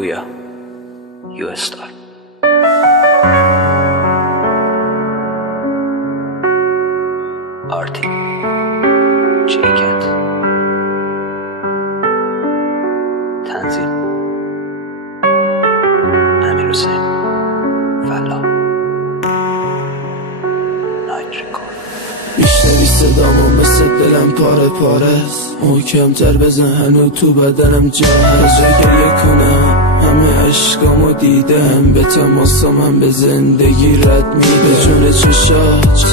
Kuya, US style. Artie, J-Cat, تنزیل امیر حسین، فلا، نایت ریکورد. بیشتری صدامو مثل دلم پاره پاره است، محکم‌تر بزن هنو تو بدنم جا هست. گریه کنم همه عشقامو دیدم، به تماسم به زندگی رد میده. جون چشات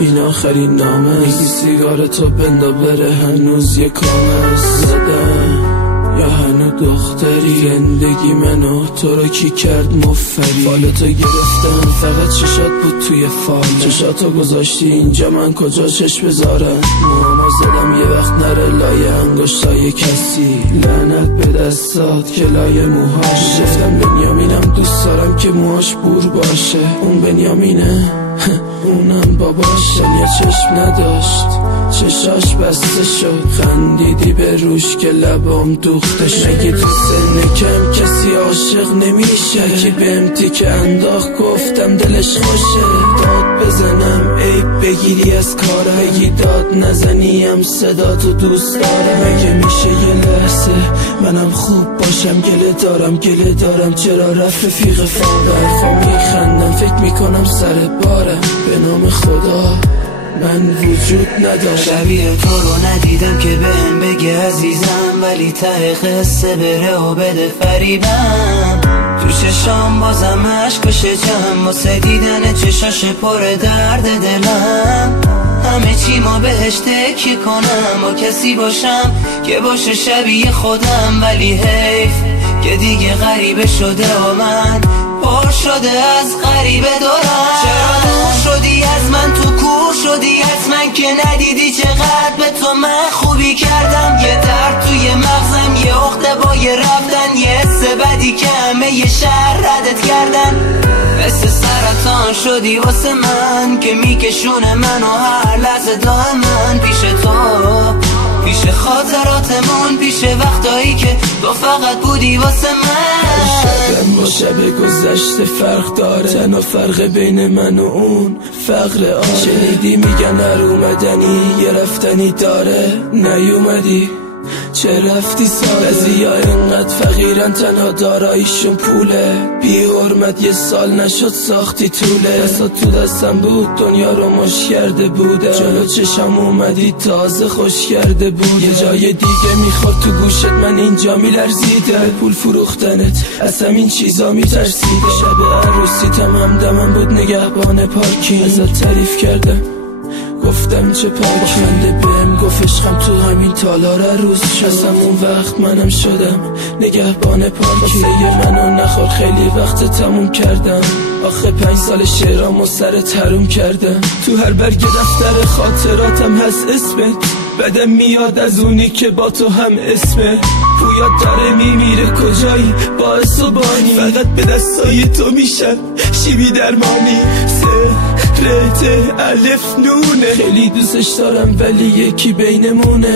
این آخرین نامه، میگی سیگارتو بندا بره هنوز یه کامه زدم یا هنو دختری. زندگی منو تو رو کی کرد مفری؟ فالتو گرفتم فقط چشات بود توی فال، چشاتو گذاشتی اینجا من کجا چشم بذارم؟ موهامو زدم یه وقت نره لای انگشتای کسی، لعنت به دستات که لای موهاش. گفتم بنیامینم دوست دارم که موهاش بور باشه، اون بنیامینه اونم باباش. یه چشم نداشت چشاش بسته شد، خندیدی به روش که لبام دوخته شد. مگه تو سن کم کسی عاشق نمیشه؟ کی بهم تیکه انداخت گفتم دلش خوشه. داد بزنم عیب بگیری از کارم، بگی داد نزنیم صدا تو دوست دارم. مگه میشه یه لحظه منم خوب باشم؟ گله دارم چرا رفت رفیق فاقر میخندم، فکر میکنم سر بارم. به نام خدا من وجود ندارم. شبیه تو رو ندیدم که بهم بگه عزیزم، ولی ته قصه بره و بده فریبم. تو چشام بازم عشق و شجم، واسه دیدن چشاش پر درد دلم. همه چی ما بهش تکیه کنم، با کسی باشم که باشه شبیه خودم. ولی حیف که دیگه غریبه شده و من پر شده از غریبه دارم. چرا دور شدی از من، تو کور شدی از من که ندیدی چقدر به تو من خوبی کردم. یه درد توی مغزم، یه عقده با یه رفتن، یه حس بدی که همه یه شهر ردت کردن. مثل سرطان شدی واسه من که میکشونه منو هر لحظه دائما پیش تو، پیش خاطراتمون، پیش وقتایی که تو فقط بودی واسه من. شبم با شب گذشته فرق داره، تنها فرق بین من و اون فقر آره. شنیدی میگن هر اومدنی یه رفتنی داره، نیومدی چه رفتی سال. بعضیا اینقدر فقیرن تنها داراییشون پوله، بی حرمت یه سال نشد ساختی طوله. دستات تو دستم بود دنیا رو مش کرده بوده، جلو چشم اومدی تازه خوش کرده بود. یه جای دیگه میخواد تو گوشت من اینجا میلرزیده، پول فروختنت از همین چیزا میترسیده. شب عروسیتم همدمم بود نگهبان پارکینگ، ازت تعریف کردم گفتم چه پاکنده. بهم گفت عشقم تو همین تالار روز شد، اون وقت منم شدم نگهبان پارکینگ. منو نخور خیلی وقت تموم کردم، آخه 5 سال شعرامو سر تروم کردم. تو هر برگ دفتر خاطراتم هست اسمت، بدم میاد از اونی که با تو هم اسمه. پویات داره میمیره کجایی باعث و بانی، فقط به دستای تو میشن شیبی درمانی. رت الف نونه خیلی دوستش دارم ولی یکی بینمونه.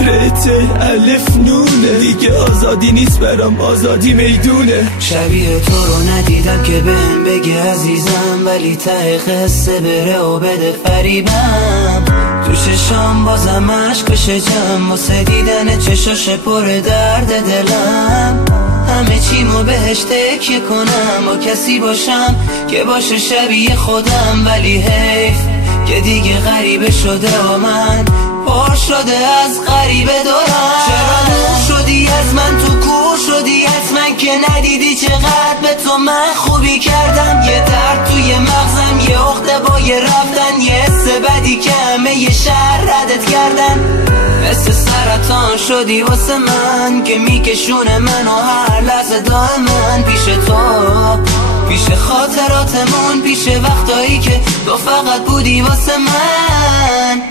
رت الف نونه دیگه آزادی نیست برام، آزادی میدونه. شبیه تو رو ندیدم که بهم بگه عزیزم، ولی ته قصه بره و بده فریبم. تو چشام بازم عشق و شجم، واسه دیدن چشاش پر درد دلم. همه چی ما بهش تکیه کنم، با کسی باشم که باشه شبیه خودم. ولی حیف که دیگه غریبه شده و من پر شده از غریبه دارم. چرا دور شدی از من، تو کور شدی از من که ندیدی چقدر به تو من خوبی کردم. یه درد توی مغزم، یه عقده با یه رفتن، یه حس بدی که همه یه شهر ردت کردن. مثل سرطان شدی واسه من که میکشونه منو هر لحظه دائما پیش تو، پیش خاطراتمون، پیش وقتایی که تو فقط بودی واسه من.